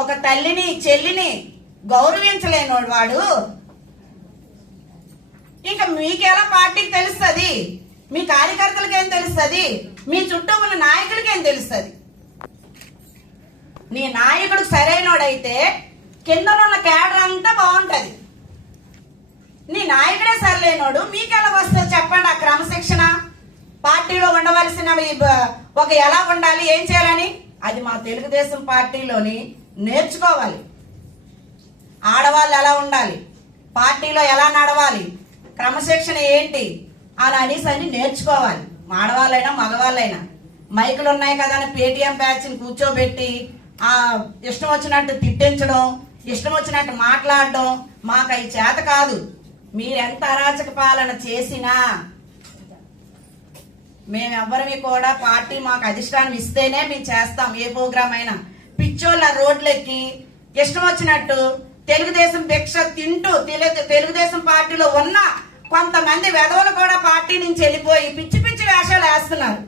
ఒక తల్లిని చెల్లిని గౌరవించలేనోడు వాడు ఇంకా మీకెలా పార్టీకి తెలుస్తుంది? మీ కార్యకర్తలకి ఏం తెలుస్తుంది? మీ చుట్టూ ఉన్న నాయకులకి ఏం తెలుస్తుంది? నీ నాయకుడు సరైనోడైతే కింద ఉన్న క్యాడర్ అంతా బాగుంటది. నీ నాయకుడే సరిలేనోడు మీకెలా వస్తుంది చెప్పండి? ఆ క్రమశిక్షణ పార్టీలో ఉండవలసిన ఒక ఎలా ఉండాలి, ఏం చేయాలని అది మా తెలుగుదేశం పార్టీలోని నేర్చుకోవాలి. ఆడవాళ్ళు ఎలా ఉండాలి, పార్టీలో ఎలా నడవాలి, క్రమశిక్షణ ఏంటి అని అనేసి నేర్చుకోవాలి. ఆడవాళ్ళైనా మగవాళ్ళైనా మైకులు ఉన్నాయి కదా అని పేటీఎం బ్యాచ్ని కూర్చోబెట్టి ఆ ఇష్టం వచ్చినట్టు తిట్టించడం, ఇష్టం వచ్చినట్టు మాట్లాడడం మాకు అవి చేత కాదు. మీరెంత అరాచక పాలన చేసినా మేమెవ్వరివి కూడా పార్టీ మాకు అధిష్టానం ఇస్తేనే మేము చేస్తాం. ఏ ప్రోగ్రాం అయినా పిచ్చోళ్ళ రోడ్లెక్కి ఇష్టం వచ్చినట్టు తెలుగుదేశం భిక్ష తింటూ తెలుగుదేశం పార్టీలో ఉన్న కొంతమంది వెధవలు కూడా పార్టీ నుంచి వెళ్ళిపోయి పిచ్చి పిచ్చి వేషాలు వేస్తున్నారు.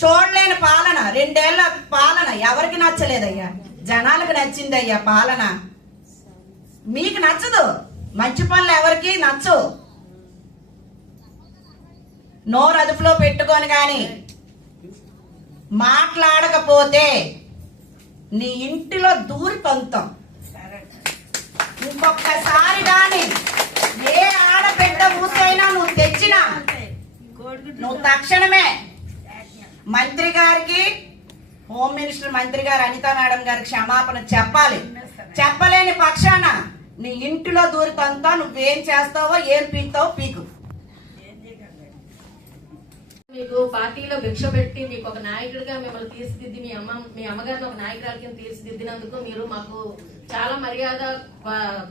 చూడలేని పాలన, 2 ఏళ్ల పాలన ఎవరికి నచ్చలేదయ్యా? జనాలకు నచ్చిందయ్యా పాలన. మీకు నచ్చదు, మంచి పనులు ఎవరికి నచ్చవు. నోరు అదుపులో పెట్టుకొని కానీ మాట్లాడకపోతే నీ ఇంటిలో దూరి పొందుతాం. ఇంకొకసారి కానీ ఏ ఆడబిడ్డ ఊసైనా నువ్వు తెచ్చినా నువ్వు తక్షణమే మంత్రి గారికి, హోమ్ మినిస్టర్ మంత్రి గారు అనితా మేడం గారికి క్షమాపణ చెప్పాలి. చెప్పలేని పక్షాన నీ ఇంటిలో దూరుతంతా నువ్వేం చేస్తావో ఏం పీకుతావో పీకు. మీకు పార్టీలో భిక్ష పెట్టి మీకు ఒక నాయకుడిగా మిమ్మల్ని తీర్చిదిద్ది మీ అమ్మగారిని ఒక నాయకురాల కింద తీర్చిదిద్దినందుకు మీరు మాకు చాలా మర్యాద,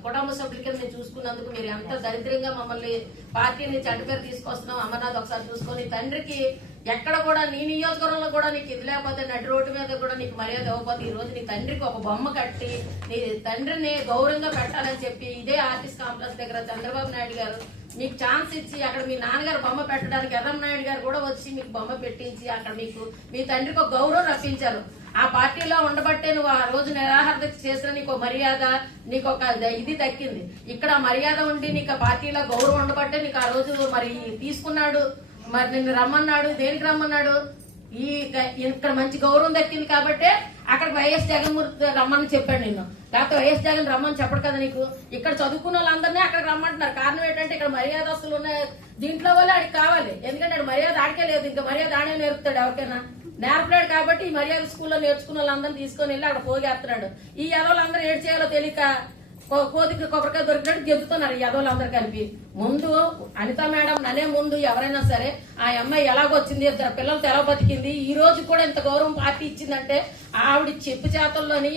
కుటుంబ సభ్యుల కింద మేము చూసుకున్నందుకు మీరు ఎంత దరిద్రంగా మమ్మల్ని పార్టీని చెడ్డ పేరు తీసుకొస్తున్నాం. అమర్నాథ్ ఒకసారి చూసుకొని తండ్రికి ఎక్కడ కూడా నీ నియోజకవర్గంలో కూడా నీకు ఇది లేకపోతే నడి రోడ్డు మీద కూడా నీకు మర్యాద ఇవ్వకపోతే ఈ రోజు నీ తండ్రికి ఒక బొమ్మ కట్టి నీ తండ్రిని గౌరవంగా పెట్టాలని చెప్పి ఇదే ఆర్టిస్ట్ కాంప్లెక్స్ దగ్గర చంద్రబాబు నాయుడు గారు మీకు ఛాన్స్ ఇచ్చి అక్కడ మీ నాన్నగారు బొమ్మ పెట్టడానికి ఎర్రమనాయుడు గారు కూడా వచ్చి మీకు బొమ్మ పెట్టించి అక్కడ మీకు మీ తండ్రికి ఒక గౌరవం రప్పించారు. ఆ పార్టీలో ఉండబట్టే నువ్వు ఆ రోజు నిరాహార చేసిన నీకు మర్యాద, నీకు ఒక ఇది దక్కింది. ఇక్కడ మర్యాద ఉండి నీకు పార్టీలో గౌరవం ఉండబట్టే నీకు ఆ రోజు మరి తీసుకున్నాడు, మరి నిన్ను రమ్మన్నాడు. దేనికి రమ్మన్నాడు? ఇక్కడ మంచి గౌరవం దక్కింది కాబట్టే అక్కడ వైఎస్ జగన్మూర్తి రమ్మని చెప్పాడు నిన్ను. లేకపోతే వైఎస్ జగన్ రమ్మని చెప్పడు కదా నీకు. ఇక్కడ చదువుకున్న వాళ్ళందరినీ అక్కడికి రమ్మంటున్నారు. కారణం ఏంటంటే ఇక్కడ మర్యాదస్తులు ఉన్న దీంట్లో వల్ల ఆడికి కావాలి. ఎందుకంటే ఆడు మర్యాద ఆడికే లేదు, ఇంకా మర్యాద ఆడే నేర్పుతాడు ఎవరికైనా. నేర్పలేడు కాబట్టి ఈ మర్యాద స్కూల్లో నేర్చుకున్న వాళ్ళందరినీ తీసుకొని వెళ్ళి అక్కడ పోగేస్తున్నాడు. ఈ యదవులందరూ ఏడు చేయాలో తెలియక కోతికి కొబ్బరికాయ దొరికినట్టు చెబుతున్నారు ఈ యదవులందరూ కలిపి. ముందు అనితా మేడం అనే ముందు ఎవరైనా సరే ఆ అమ్మాయి ఎలాగొచ్చింది, 2 పిల్లలతో ఎలా బతికింది, ఈ రోజు కూడా ఇంత గౌరవం పార్టీ ఇచ్చిందంటే ఆవిడ చెప్పు చేతల్లోని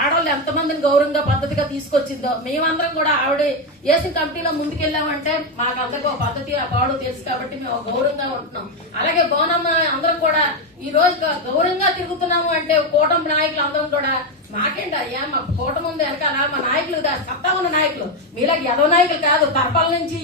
ఆడవాళ్ళు ఎంతమందిని గౌరవంగా పద్ధతిగా తీసుకొచ్చిందో. మేమందరం కూడా ఆవిడ వేసిన కమిటీలో ముందుకెళ్ళామంటే మాకు అందరికీ ఒక పద్ధతి ఆ పాడు తెలుసు కాబట్టి మేము గౌరవంగా ఉంటున్నాం. అలాగే బోనమ్మ అందరం కూడా ఈ రోజు గౌరవంగా తిరుగుతున్నాము అంటే కూటమి నాయకులు అందరం కూడా మాకేంటి అయ్యా, మా కూటమి ఉంది వెనకాల మా నాయకులు సత్తా ఉన్న నాయకులు, మీలా ఎదవ నాయకులు కాదు. కరపాల నుంచి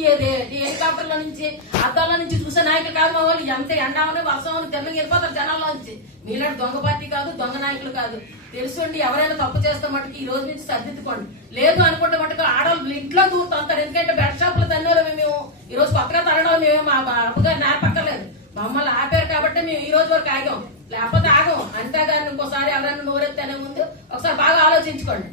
హెలికాప్టర్ల నుంచి అద్దాల నుంచి చూసే నాయకులు కాదు. మా వాళ్ళు ఎంత ఎండామని వర్షం తెల్లకి వెళ్ళిపోతారు జనాల్లో నుంచి. మీలాంటి దొంగ పార్టీ కాదు, దొంగ నాయకులు కాదు. తెలుసుండి ఎవరైనా తప్పు చేస్తే మటుకు ఈ రోజు నుంచి సర్దిద్దుకోండి. లేదు అనుకుంటే మటుకు ఆడవాళ్ళు ఇంట్లో దూరుతుంటారు. ఎందుకంటే బెడ్ షాపులు తన్నోళ్ళు మేము ఈ రోజు కొత్తగా తరడం మేము మా అమ్మగారు నేర్పక్కర్లేదు. మమ్మల్ని ఆపారు కాబట్టి మేము ఈ రోజు వరకు ఆగాం, లేకపోతే ఆగం. అంతేగాని ఇంకోసారి ఎవరైనా నోరెత్తే అనే ముందు ఒకసారి బాగా ఆలోచించుకోండి.